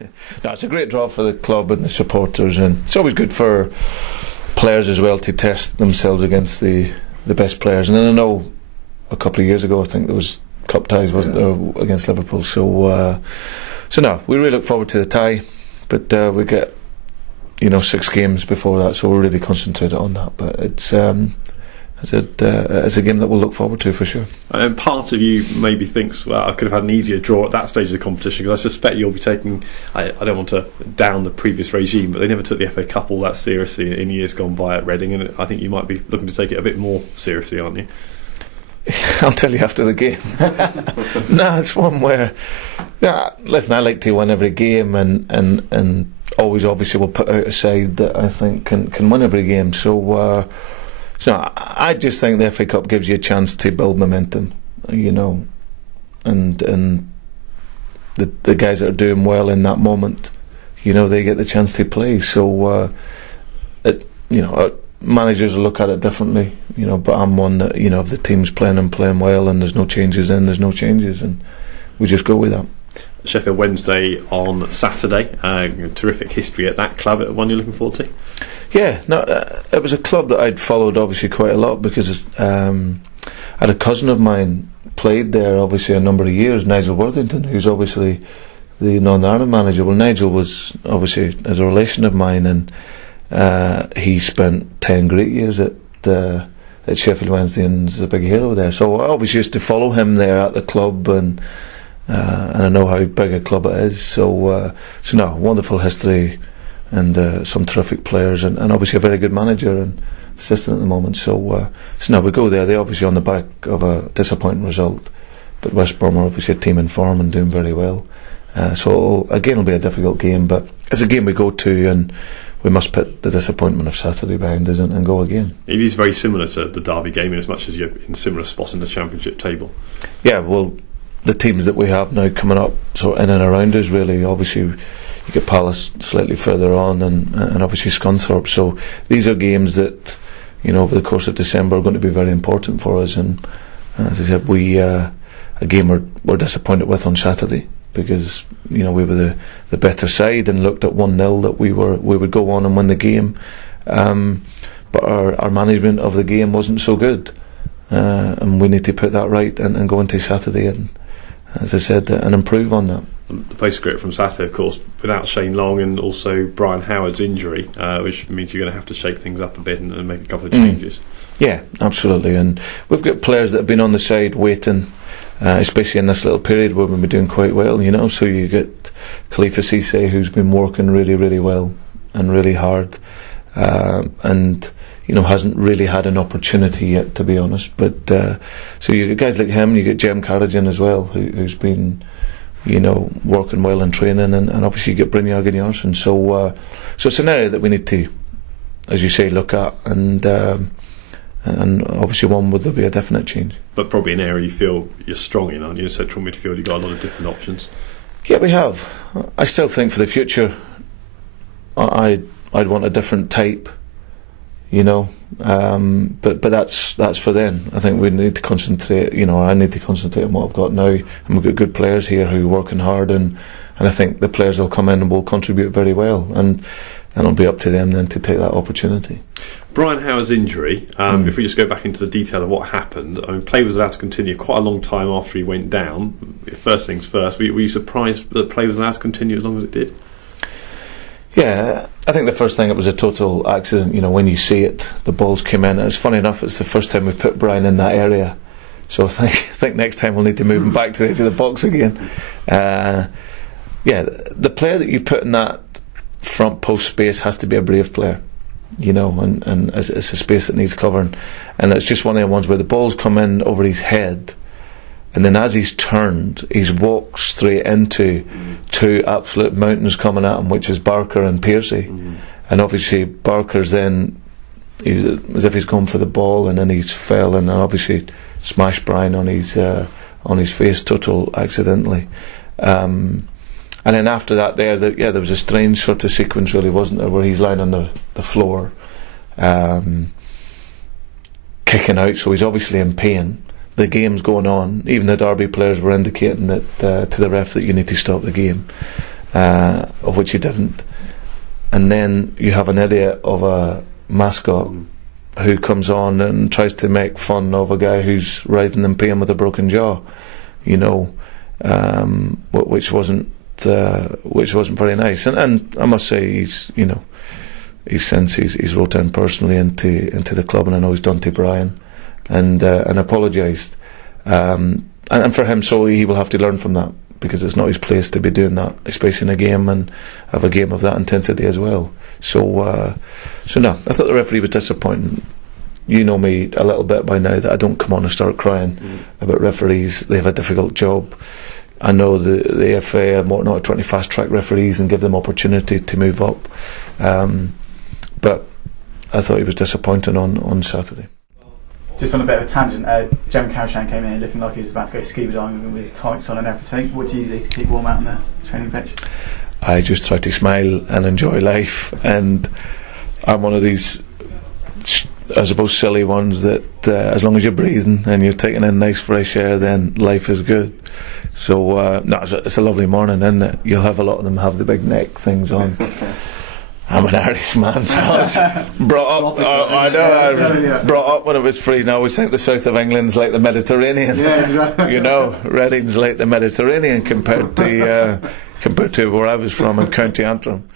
No, it's a great draw for the club and the supporters, and it's always good for players as well to test themselves against the best players. And then I know a couple of years ago, I think there was cup ties, wasn't there, against Liverpool. So no, we really look forward to the tie, but we get 6 games before that, so we're really concentrated on that. But it's a game that we'll look forward to for sure. And part of you maybe thinks, well, I could have had an easier draw at that stage of the competition, because I suspect you'll be taking, I don't want to down the previous regime, but they never took the FA Cup all that seriously in years gone by at Reading, and I think you might be looking to take it a bit more seriously, aren't you? I'll tell you after the game. No, it's one where, listen, I like to win every game, and always obviously will put out a side that I think can win every game. So I just think the FA Cup gives you a chance to build momentum, and the guys that are doing well in that moment, they get the chance to play. So managers will look at it differently, but I'm one that, if the team's playing and playing well and there's no changes, then there's no changes, and we just go with that. Sheffield Wednesday on Saturday, terrific history at that club. One you're looking forward to? Yeah, no, it was a club that I'd followed obviously quite a lot, because I had a cousin of mine played there obviously a number of years, Nigel Worthington, who's obviously the Northern Ireland manager. Well, Nigel was obviously as a relation of mine, and he spent 10 great years at Sheffield Wednesday and is a big hero there. So I always used to follow him there at the club, and I know how big a club it is. So no, wonderful history, and some terrific players, and obviously a very good manager and assistant at the moment. So no, we go there. They're obviously on the back of a disappointing result, but West Brom are obviously a team in form and doing very well. So again, it'll be a difficult game, but it's a game we go to, and we must put the disappointment of Saturday behind us and go again. It is very similar to the Derby game in as much as you're in similar spots in the Championship table. Yeah, well, the teams that we have now coming up sort of in and around us, really, obviously you get Palace slightly further on, and obviously Scunthorpe. So these are games that, over the course of December are going to be very important for us. And as I said, a game we're disappointed with on Saturday, because we were the better side and looked at 1-0 that we would go on and win the game, but our management of the game wasn't so good, and we need to put that right and go into Saturday and, as I said, and improve on that. The postscript from Saturday, of course, without Shane Long and also Brian Howard's injury, which means you're going to have to shake things up a bit and make a couple of changes. Yeah, absolutely. And we've got players that have been on the side waiting, especially in this little period where we've been doing quite well, So you get Khalifa Cisse, who's been working really, really well and really hard, and hasn't really had an opportunity yet, to be honest. But so you get guys like him, you get Jem Carrigan as well, who's been working well in training, and obviously you get Brynjar Gunnarsson. So it's an area that we need to, as you say, look at, and obviously one where there'll be a definite change. But probably an area you feel you're strong in, aren't you? In central midfield, you've got a lot of different options. Yeah, we have. I still think for the future I'd want a different type, but that's for then. I think we need to concentrate, I need to concentrate on what I've got now, and we've got good players here who are working hard, and I think the players will come in and will contribute very well, and it'll be up to them then to take that opportunity. Brian Howard's injury, if we just go back into the detail of what happened, play was allowed to continue quite a long time after he went down. First things first, were you surprised that play was allowed to continue as long as it did? Yeah, I think the first thing, it was a total accident. When you see it, the balls came in. And it's funny enough, it's the first time we've put Brian in that area. So I think next time we'll need to move him back to the edge of the box again. The player that you put in that front post space has to be a brave player, and it's a space that needs covering. And it's just one of the ones where the balls come in over his head, and then as he's turned, he's walked straight into two absolute mountains coming at him, which is Barker and Piercy. And obviously Barker's then, as if he's gone for the ball, and then he's fell and obviously smashed Brian on his face, total accidentally. And then after that there was a strange sort of sequence, really, wasn't there, where he's lying on the floor, kicking out, so he's obviously in pain. The game's going on. Even the Derby players were indicating that to the ref that you need to stop the game. of which he didn't. And then you have an idiot of a mascot who comes on and tries to make fun of a guy who's writhing in pain with a broken jaw, you know, which wasn't very nice. And I must say, he's wrote in personally into the club, and I know he's done to Brian, and apologised. And for him, so he will have to learn from that, because it's not his place to be doing that, especially in a game, and have a game of that intensity as well. So no, I thought the referee was disappointing. You know me a little bit by now, that I don't come on and start crying about referees. They have a difficult job. I know the FA are not trying to fast track referees and give them opportunity to move up, but I thought he was disappointing on Saturday. Just on a bit of a tangent, Jem Carashan came in looking like he was about to go scuba diving with his tights on and everything. What do you do to keep warm out on the training pitch? I just try to smile and enjoy life, and I'm one of these, I suppose, silly ones that as long as you're breathing and you're taking in nice fresh air, then life is good. So no, it's a lovely morning, isn't it? You'll have a lot of them have the big neck things on. I'm an Irish man, so I was brought up. I was brought up when it was freezing. I always think the south of England's like the Mediterranean. Yeah, exactly. You know, Reading's like the Mediterranean compared to where I was from in County Antrim.